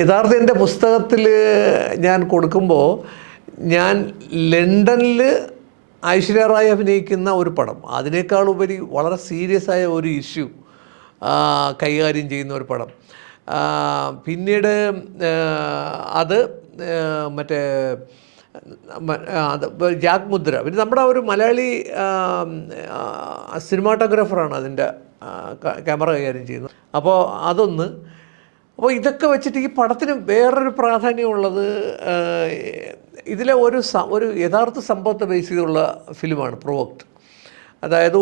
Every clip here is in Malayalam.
യഥാർത്ഥ എൻ്റെ പുസ്തകത്തിൽ ഞാൻ കൊടുക്കുമ്പോൾ ഞാൻ ലണ്ടനിൽ ഐശ്വര്യ റായ് അഭിനയിക്കുന്ന ഒരു പടം, അതിനേക്കാളുപരി വളരെ സീരിയസ് ആയ ഒരു ഇഷ്യൂ കൈകാര്യം ചെയ്യുന്ന ഒരു പടം, പിന്നീട് അത് മറ്റേ ജാക്ക് മുദ്ര, പിന്നെ നമ്മുടെ ഒരു മലയാളി സിനിമാറ്റോഗ്രാഫറാണ് അതിൻ്റെ ക്യാമറ കൈകാര്യം ചെയ്യുന്നത്. അപ്പോൾ അതൊന്ന്. അപ്പോൾ ഇതൊക്കെ വെച്ചിട്ട് ഈ പടത്തിന് വേറൊരു പ്രാധാന്യമുള്ളത്, ഇതിലെ ഒരു യഥാർത്ഥ സംഭവത്തെ ബേസ് ചെയ്തുള്ള ഫിലിമാണ് പ്രൊവോക്ഡ്. അതായത്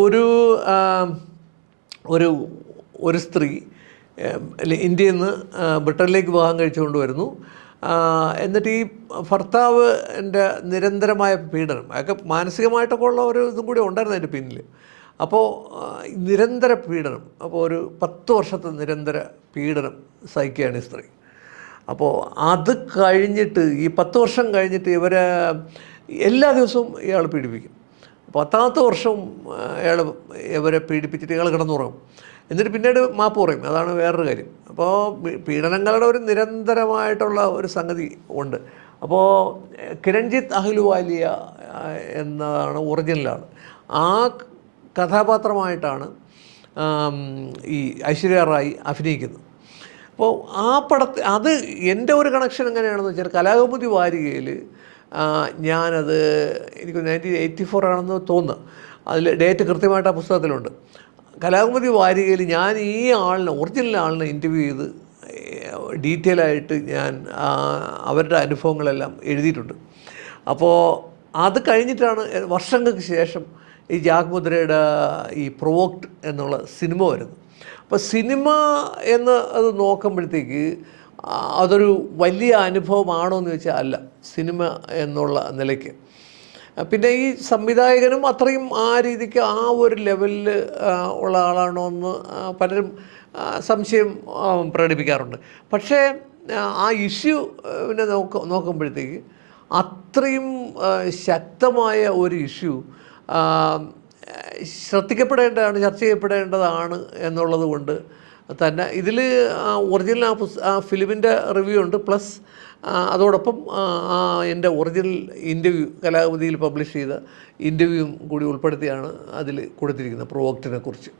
ഒരു സ്ത്രീ ഇന്ത്യയിൽ നിന്ന് ബ്രിട്ടനിലേക്ക് വിവാഹം കഴിച്ചുകൊണ്ട് വരുന്നു. എന്നിട്ട് ഈ ഭർത്താവിൻ്റെ നിരന്തരമായ പീഡനം, അതൊക്കെ മാനസികമായിട്ടൊക്കെ ഉള്ള ഒരു ഇതും കൂടി ഉണ്ടായിരുന്നു അതിൻ്റെ പിന്നിൽ. അപ്പോൾ നിരന്തര പീഡനം, അപ്പോൾ ഒരു 10 വർഷത്തെ നിരന്തര പീഡനം സഹിക്കുകയാണ് ഈ സ്ത്രീ. അപ്പോൾ അത് കഴിഞ്ഞിട്ട് ഈ 10 വർഷം കഴിഞ്ഞിട്ട് എല്ലാ ദിവസവും ഇയാൾ പീഡിപ്പിക്കും. 10ാമത്തെ വർഷവും ഇവരെ പീഡിപ്പിച്ചിട്ട് ഇയാൾ കിടന്നുറങ്ങും. എന്നിട്ട് പിന്നീട് മാപ്പ് പറയും. അതാണ് വേറൊരു കാര്യം. അപ്പോൾ പീഡനങ്ങളുടെ ഒരു നിരന്തരമായിട്ടുള്ള ഒരു സംഗതി ഉണ്ട്. അപ്പോൾ കിരൺജിത്ത് അഹ്ലുവാലിയ എന്നതാണ് ഒറിജിനലാണ്. ആ കഥാപാത്രമായിട്ടാണ് ഈ ഐശ്വര്യ റായ് അഭിനയിക്കുന്നത്. അപ്പോൾ ആ അത് എൻ്റെ ഒരു കണക്ഷൻ എങ്ങനെയാണെന്ന് വെച്ചാൽ, കലാകൗമുദി വാരികയിൽ ഞാനത് എനിക്ക് 1984 ആണെന്ന് തോന്നുന്നു, അതിൽ ഡേറ്റ് കൃത്യമായിട്ട് ആ പുസ്തകത്തിലുണ്ട്. കലാകൗമുദി വാരികയിൽ ഞാൻ ഈ ഒറിജിനൽ ആളിനെ ഇൻ്റർവ്യൂ ചെയ്ത് ഡീറ്റെയിൽ ആയിട്ട് ഞാൻ അവരുടെ അനുഭവങ്ങളെല്ലാം എഴുതിയിട്ടുണ്ട്. അപ്പോൾ അത് കഴിഞ്ഞിട്ടാണ് വർഷങ്ങൾക്ക് ശേഷം ഈ ജാക്ക് മുദ്രയുടെ ഈ പ്രൊവോക്ഡ് എന്നുള്ള സിനിമ വരുന്നത്. അപ്പോൾ സിനിമ അത് നോക്കുമ്പോഴത്തേക്ക് അതൊരു വലിയ അനുഭവമാണോ എന്ന് ചോദിച്ചാൽ അല്ല, സിനിമ എന്നുള്ള നിലയ്ക്ക്. പിന്നെ ഈ സംവിധായകനും അത്രയും ആ രീതിക്ക് ആ ഒരു ലെവലിൽ ഉള്ള ആളാണോ എന്ന് പലരും സംശയം പ്രകടിപ്പിക്കാറുണ്ട്. പക്ഷേ ആ ഇഷ്യൂവിനെ നോക്കുമ്പോഴത്തേക്ക് അത്രയും ശക്തമായ ഒരു ഇഷ്യൂ ശ്രദ്ധിക്കപ്പെടേണ്ടതാണ്, ചർച്ച ചെയ്യപ്പെടേണ്ടതാണ് എന്നുള്ളത് കൊണ്ട് തന്നെ ഇതിൽ ഒറിജിനൽ ആ ഫിലിമിൻ്റെ റിവ്യൂ ഉണ്ട്. പ്ലസ് അതോടൊപ്പം എൻ്റെ ഒറിജിനൽ ഇൻ്റർവ്യൂ കലാകൗമുദിയിൽ പബ്ലിഷ് ചെയ്ത ഇൻ്റർവ്യൂവും കൂടി ഉൾപ്പെടുത്തിയാണ് അതിൽ കൊടുത്തിരിക്കുന്നത് പ്രൊവോക്ഡിനെ കുറിച്ച്.